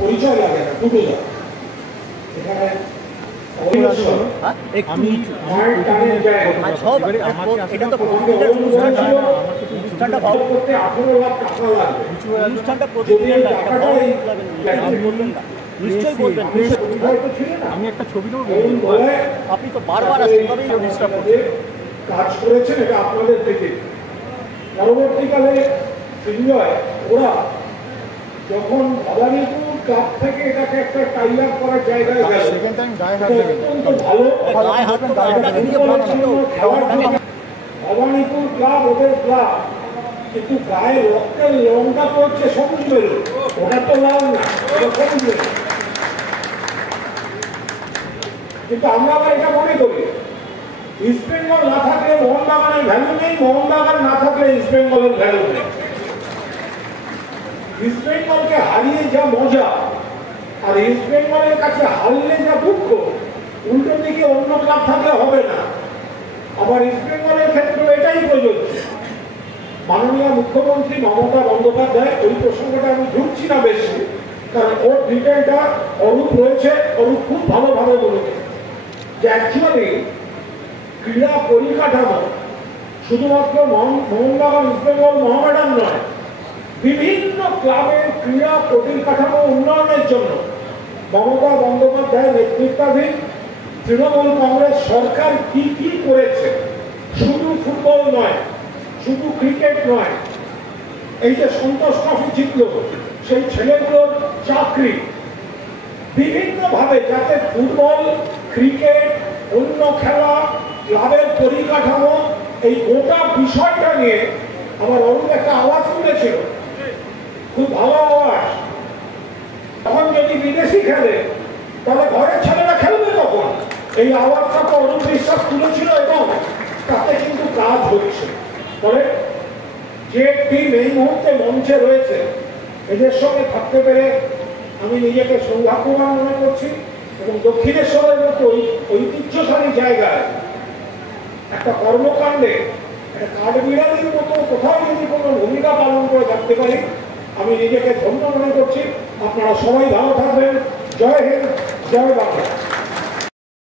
পরিচয় লাগে না, দুটো যায় এখানে। আমি অনুষ্ঠানটা ভালো করতে 18 লাখ টাকা লাগবে। অনুষ্ঠানটা আমি একটা ছবি দেবো, আপনি তো বারবার কাজ করেছেন, এটা আপনাদের থেকে। পরবর্তীকালে সঞ্জয় ওরা যখন ভবানীপুর ক্লাব থেকে এটাকে একটা টাই আপ করার জায়গায় গেল, অত্যন্ত ভালো। ভবানীপুর ক্লাব ওদের ক্লাব, কিন্তু গায়ে রক্তের রংটা তো হচ্ছে সবুজ মেরুন, ওটা তো লাল না, ওটা সবুজ মেরুন। কিন্তু আমরা আবার এটা মনে করি ইস্ট বেঙ্গল না থাকলে মোহনবাগানের ভ্যালু নেই, মোহনবাগান না থাকলে ইস্ট বেঙ্গলের ভ্যালু নেই। ইস্ট বেঙ্গলকে হারিয়ে যা মজা, আর ইস্ট বেঙ্গলের কাছে হারলে যা দুঃখ, উল্টো দিকে অন্য ক্লাব থাকলে হবে না। আবার ইস্ট বেঙ্গলের ক্ষেত্রে এটাই প্রযোজ্য। মাননীয় মুখ্যমন্ত্রী মমতা বন্দ্যোপাধ্যায়, ওই প্রসঙ্গটা আমি ঢুকছি না বেশি, কারণ ওর ডিটেলটা অরূপ রয়েছে, অরূপ খুব ভালোভাবে বলেছে যে অ্যাকচুয়ালি ক্রীড়া পরিকাঠামো শুধুমাত্র মোহনবাগান, ইস্ট বেঙ্গল, মোহামেডান নয়, বিভিন্ন ক্লাবের ক্রীড়া পরিকাঠামো উন্নয়নের জন্য মমতা বন্দ্যোপাধ্যায়ের নেতৃত্বাধীন তৃণমূল কংগ্রেস সরকার কি কি করেছে। শুধু ফুটবল নয়, শুধু ক্রিকেট নয়, এই যে সন্তোষ ট্রফি জিতল, সেই ছেলেগুলোর চাকরি, বিভিন্নভাবে যাতে ফুটবল, ক্রিকেট, অন্য খেলা, ক্লাবের পরিকাঠামো, এই গোটা বিষয়টা নিয়ে আমার অরুণ একটা আওয়াজ তুলেছিল, খুব ভালো আওয়াজ। তখন যদি বিদেশি খেলে তাহলে ঘরের ছেলেরা খেলবে তখন, এই আওয়াজটা তো অরুণ বিশ্বাস তুলেছিল, এবং তাতে কিন্তু কাজ হচ্ছে। ফলে যে টিম এই মুহূর্তে মঞ্চে রয়েছে, এদের সঙ্গে থাকতে পেরে আমি নিজেকে সৌভাগ্যবান মনে করছি। এবং দক্ষিণেশ্বরের মতো ঐতিহ্যশালী জায়গায় একটা কর্মকাণ্ডে একটা কাঠবিড়ালির মতো কোথাও যদি কোনো ভূমিকা পালন করে থাকতে পারি, আমি নিজেকে ধন্য মনে করছি। আপনারা সবাই ভালো থাকবেন। জয় হিন্দ, জয় বাংলা।